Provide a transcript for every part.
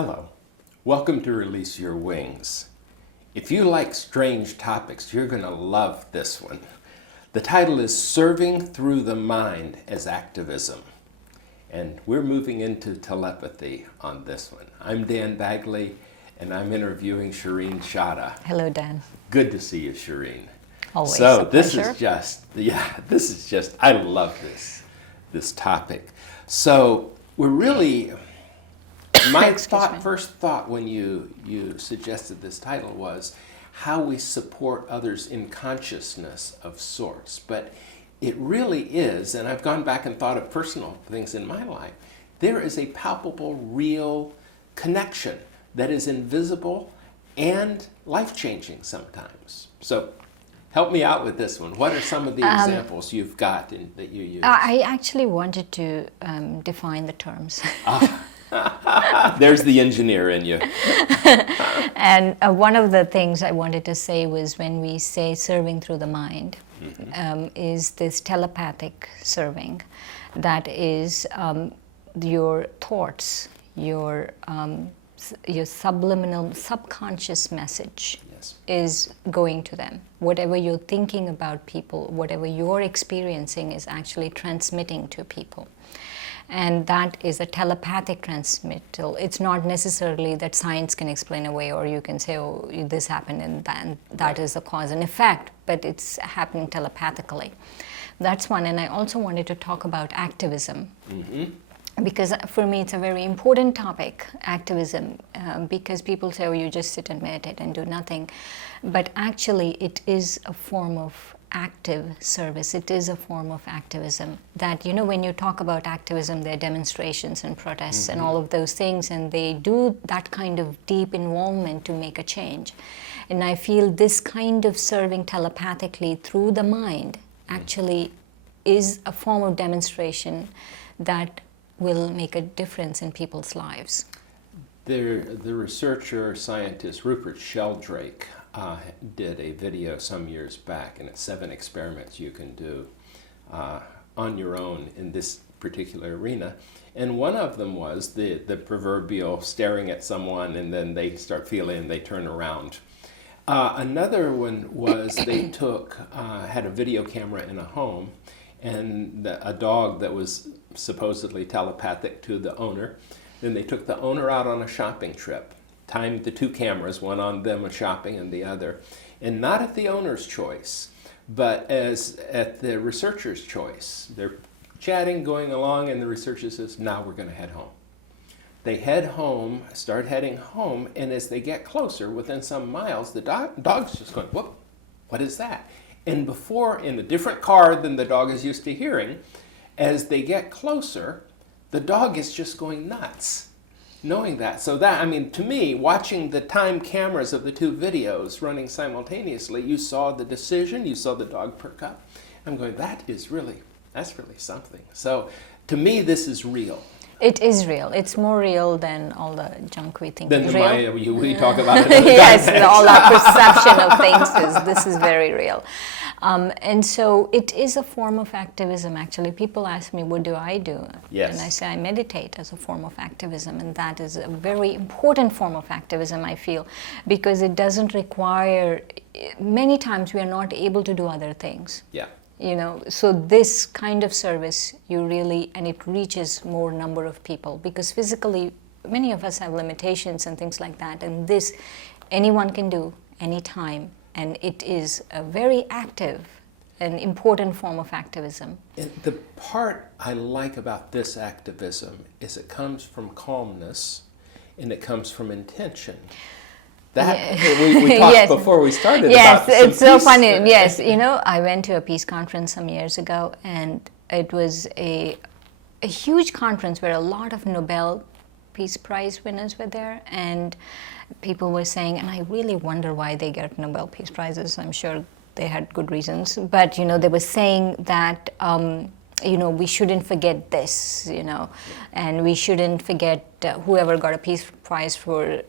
Hello. Welcome to Release Your Wings. If you like strange topics, you're going to love this one. The title is Serving Through the Mind as Activism. And we're moving into telepathy on this one. I'm Dan Bagley, and I'm interviewing Shireen Chada. Hello, Dan. Good to see you, Shireen. Always so a this pleasure. is just, I love this topic. So we're really, my first thought when you suggested this title was how we support others in consciousness of sorts. But it really is, and I've gone back and thought of personal things in my life, there is a palpable, real connection that is invisible and life-changing sometimes. So help me out with this one. What are some of the examples you've got that you use? I actually wanted to define the terms. There's the engineer in you. And one of the things I wanted to say was when we say serving through the mind, is this telepathic serving. That is your thoughts, your subliminal, subconscious message is going to them. Whatever you're thinking about people, whatever you're experiencing is actually transmitting to people. And that is a telepathic transmittal. It's not necessarily that science can explain away, or you can say, oh, this happened and that is the cause and effect, but it's happening telepathically. That's one. And I also wanted to talk about activism. Because for me, it's a very important topic, activism, because people say, oh, you just sit and meditate and do nothing. But actually, it is a form of active service. It is a form of activism that, you know, when you talk about activism, there are demonstrations and protests and all of those things, and they do that kind of deep involvement to make a change. And I feel this kind of serving telepathically through the mind actually is a form of demonstration that will make a difference in people's lives. The researcher, scientist Rupert Sheldrake did a video some years back, and it's 7 experiments you can do on your own in this particular arena. And one of them was the proverbial staring at someone and then they start feeling, they turn around. Another one was they had a video camera in a home, and a dog that was supposedly telepathic to the owner. Then they took the owner out on a shopping trip, timed the 2 cameras, one on them shopping and the other, and not at the owner's choice, but at the researcher's choice. They're chatting, going along, and the researcher says, now we're going to head home. They head home, start heading home, and as they get closer, within some miles, the dog's just going, whoop, what is that? And before, in a different car than the dog is used to hearing, as they get closer, the dog is just going nuts, knowing that. So that, I mean, to me, watching the time cameras of the 2 videos running simultaneously, you saw the decision, you saw the dog perk up. I'm going, that's really something. So to me, this is real. It is real. It's more real than all the junk we think is real. Maya, we talk about it. Yes, all our perception of things this is very real. And so it is a form of activism, actually. People ask me, what do I do? Yes. And I say I meditate as a form of activism, and that is a very important form of activism, I feel, because it doesn't require, many times we are not able to do other things. Yeah. You know, so this kind of service, and it reaches more number of people, because physically, many of us have limitations and things like that, and this, anyone can do, anytime, and it is a very active and important form of activism. And the part I like about this activism is it comes from calmness, and it comes from intention. We talked before we started about it's so funny. Yes, you know, I went to a peace conference some years ago, and it was a huge conference where a lot of Nobel Peace Prize winners were there, and people were saying, and I really wonder why they get Nobel Peace Prizes. I'm sure they had good reasons, but you know, they were saying that you know, we shouldn't forget this, you know, and we shouldn't forget whoever got a Peace Prize for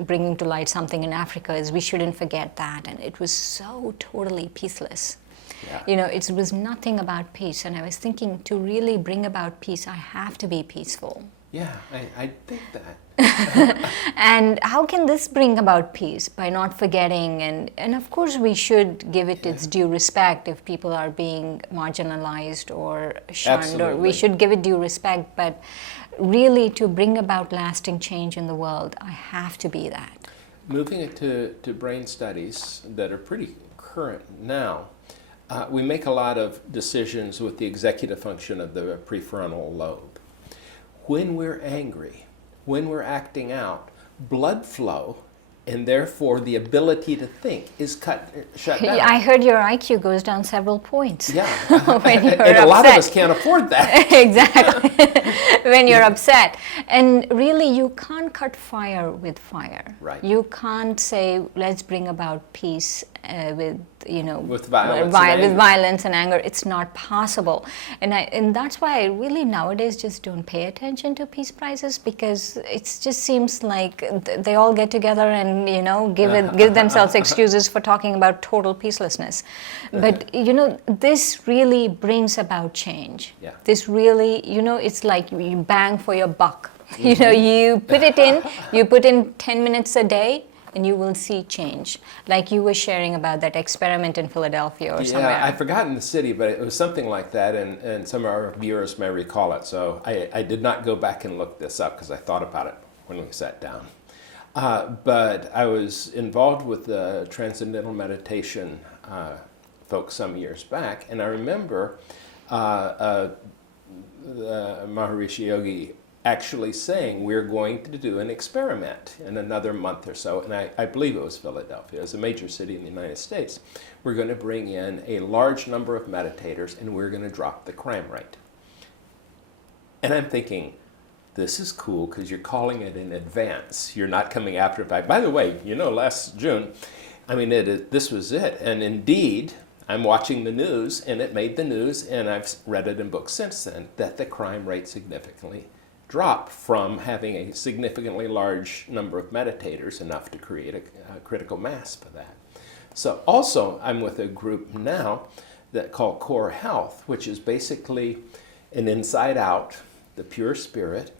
bringing to light something in Africa, we shouldn't forget that. And it was so totally peaceless. Yeah. You know, it was nothing about peace. And I was thinking, to really bring about peace, I have to be peaceful. Yeah, I think that. And how can this bring about peace? By not forgetting, and of course we should give it its due respect if people are being marginalized or shunned. Absolutely. Or we should give it due respect, but really to bring about lasting change in the world, I have to be that. Moving it to brain studies that are pretty current now, we make a lot of decisions with the executive function of the prefrontal lobe. When we're angry, when we're acting out, blood flow and therefore the ability to think is shut down. I heard your IQ goes down several points. Yeah, when you're and a lot of upset. us can't afford that. Exactly. When you're upset. And really, you can't cut fire with fire. Right. You can't say, let's bring about peace with violence and anger. violence and anger. It's not possible. And that's why I really nowadays just don't pay attention to peace prizes, because it just seems like they all get together and give themselves excuses for talking about total peacelessness. But this really brings about change. Yeah. This really, it's like you bang for your buck. You put in 10 minutes a day, and you will see change. Like you were sharing about that experiment in Philadelphia or somewhere. Yeah, I've forgotten the city, but it was something like that, and some of our viewers may recall it. So I did not go back and look this up because I thought about it when we sat down. But I was involved with the Transcendental Meditation folks some years back, and I remember the Maharishi Yogi actually saying, we're going to do an experiment in another month or so, and I believe it was Philadelphia, it's a major city in the United States. We're going to bring in a large number of meditators, and we're going to drop the crime rate. And I'm thinking, this is cool because you're calling it in advance. You're not coming after it. By the way, last June, this was it. And indeed, I'm watching the news, and it made the news, and I've read it in books since then, that the crime rate significantly dropped from having a significantly large number of meditators, enough to create a critical mass for that. So also, I'm with a group now that called Core Health, which is basically an inside out, the pure spirit,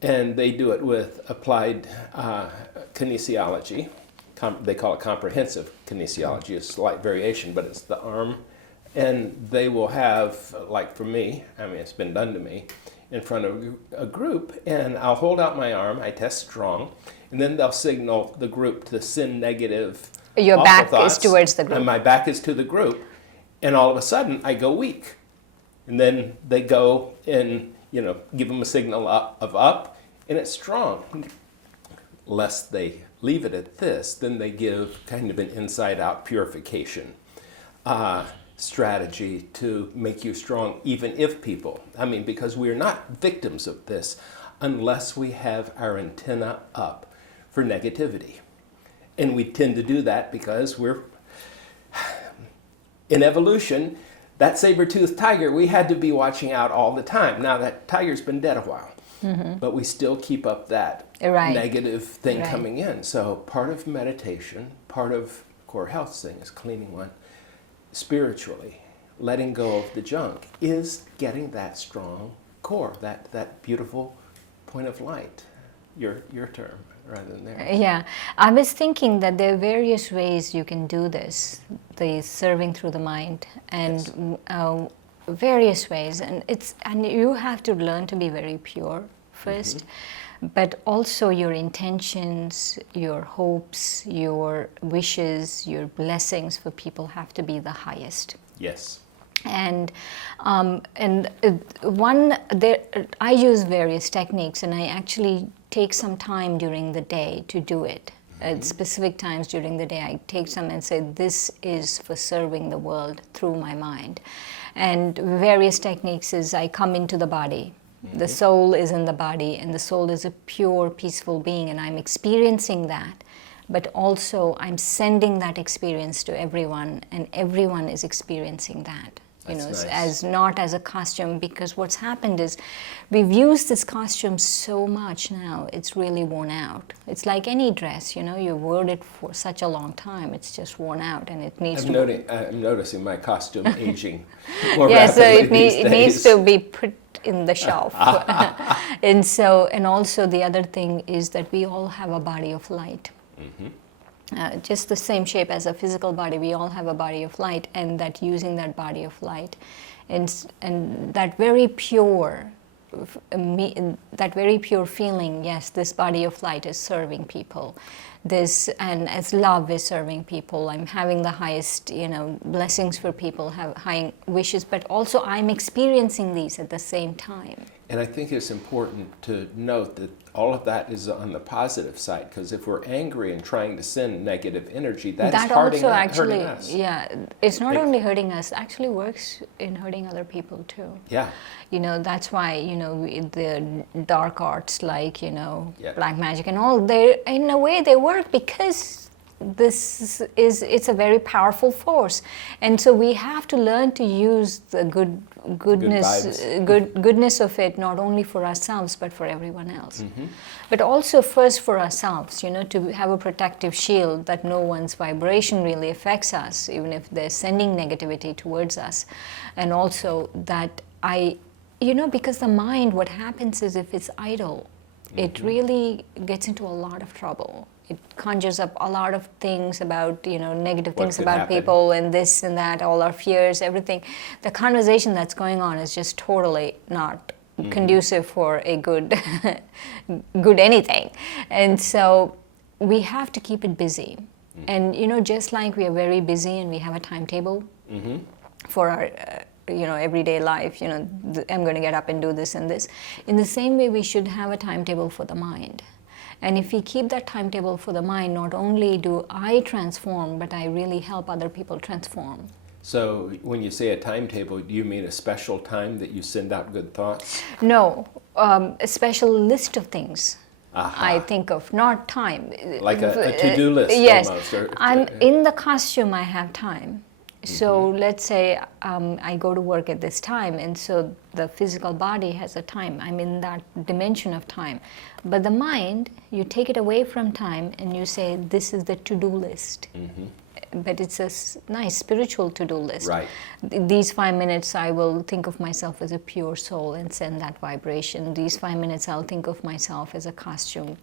and they do it with applied kinesiology. They call it comprehensive kinesiology. It's a slight variation, but it's the arm. And they will have, like for me, it's been done to me, in front of a group, and I'll hold out my arm, I test strong, and then they'll signal the group to send negative Your awful back thoughts, is towards the group. and my back is to the group, and all of a sudden I go weak. And then they go and, give them a signal of up, and it's strong. Lest they leave it at this, then they give kind of an inside-out purification strategy to make you strong, even if people, because we're not victims of this unless we have our antenna up for negativity. And we tend to do that because we're, in evolution, that saber-toothed tiger, we had to be watching out all the time. Now that tiger's been dead a while, but we still keep up that negative thing coming in. So part of meditation, part of Core Health's thing is cleaning one, spiritually, letting go of the junk, is getting that strong core, that beautiful point of light. Your term rather than theirs. Yeah, I was thinking that there are various ways you can do this, the serving through the mind, and various ways, and you have to learn to be very pure first. But also your intentions, your hopes, your wishes, your blessings for people have to be the highest. Yes. And I use various techniques, and I actually take some time during the day to do it. At specific times during the day, I take some and say, this is for serving the world through my mind. And various techniques is I come into the body. The soul is in the body, and the soul is a pure, peaceful being, and I'm experiencing that. But also, I'm sending that experience to everyone, and everyone is experiencing that. That's nice. as not as a costume, because what's happened is we've used this costume so much now, it's really worn out. It's like any dress, you've worn it for such a long time, it's just worn out and it needs I'm noticing my costume aging more yeah, so rapidly it needs to be put in the shelf. And also the other thing is that we all have a body of light. Just the same shape as a physical body, we all have a body of light, and that using that body of light and that very pure feeling, yes, this body of light is serving people, and as love is serving people, I'm having the highest blessings for people, have high wishes, but also I'm experiencing these at the same time. And I think it's important to note that all of that is on the positive side, because if we're angry and trying to send negative energy, that is hurting us. Yeah, it's not only hurting us, actually works in hurting other people too. Yeah. That's why, the dark arts like, Yeah. black magic and all, in a way they work because it's a very powerful force. And so we have to learn to use the goodness of it, not only for ourselves, but for everyone else. But also first for ourselves, to have a protective shield that no one's vibration really affects us, even if they're sending negativity towards us. And also that because the mind, what happens is if it's idle, it really gets into a lot of trouble. It conjures up a lot of things about, negative things about people and this and that, all our fears, everything. The conversation that's going on is just totally not conducive for a good anything. And so we have to keep it busy. And, just like we are very busy and we have a timetable for our everyday life, I'm going to get up and do this and this. In the same way, we should have a timetable for the mind. And if we keep that timetable for the mind, not only do I transform, but I really help other people transform. So when you say a timetable, do you mean a special time that you send out good thoughts? No, a special list of things. I think of, not time. Like a to-do list yes. almost. In the costume, I have time. So let's say I go to work at this time, and so the physical body has a time. I'm in that dimension of time. But the mind, you take it away from time and you say, this is the to-do list. But it's a nice spiritual to-do list. Right. These 5 minutes I will think of myself as a pure soul and send that vibration. These 5 minutes I'll think of myself as a costume.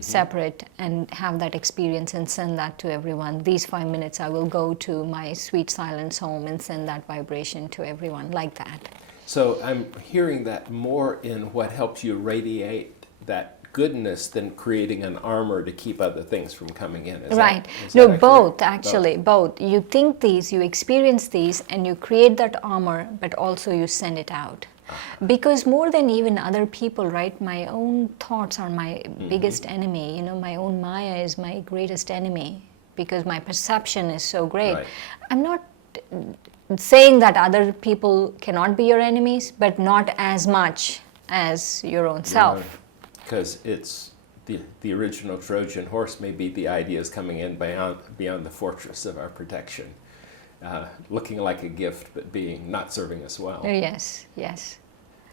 Separate and have that experience and send that to everyone. These 5 minutes I will go to my sweet silence home and send that vibration to everyone, like that. So I'm hearing that more in what helps you radiate that goodness than creating an armor to keep other things from coming in. Right. No, both actually, both. You think these, you experience these, and you create that armor, but also you send it out. Because more than even other people, right, my own thoughts are my biggest enemy. My own Maya is my greatest enemy because my perception is so great. Right. I'm not saying that other people cannot be your enemies, but not as much as your own self. Because it's the original Trojan horse may be the ideas coming in beyond the fortress of our protection. Looking like a gift, but not serving us well. Yes, yes.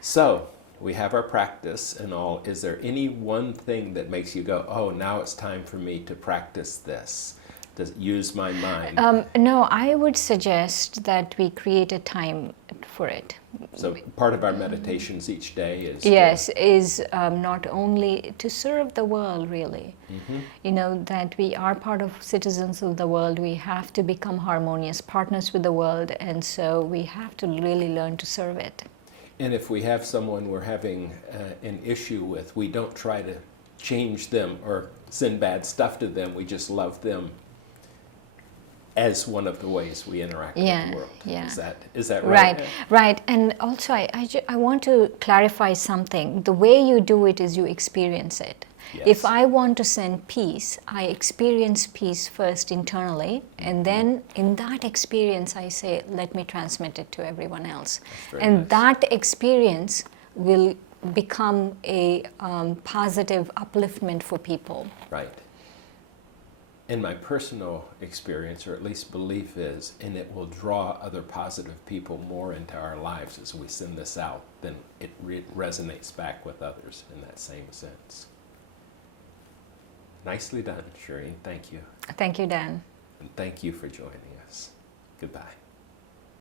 So, we have our practice and all. Is there any one thing that makes you go, oh, now it's time for me to practice this, to use my mind? No, I would suggest that we create a time for it. So part of our meditations each day is... Yes, is not only to serve the world, really. That we are part of citizens of the world. We have to become harmonious partners with the world, and so we have to really learn to serve it. And if we have someone we're having an issue with, we don't try to change them or send bad stuff to them. We just love them as one of the ways we interact with the world. Yeah. Is that right? Right. And also, I want to clarify something. The way you do it is you experience it. Yes. If I want to send peace, I experience peace first internally, and then in that experience I say, let me transmit it to everyone else. And nice. That experience will become a positive upliftment for people. Right. And my personal experience, or at least belief is, and it will draw other positive people more into our lives as we send this out, then it resonates back with others in that same sense. Nicely done, Shireen. Thank you. Thank you, Dan. And thank you for joining us. Goodbye.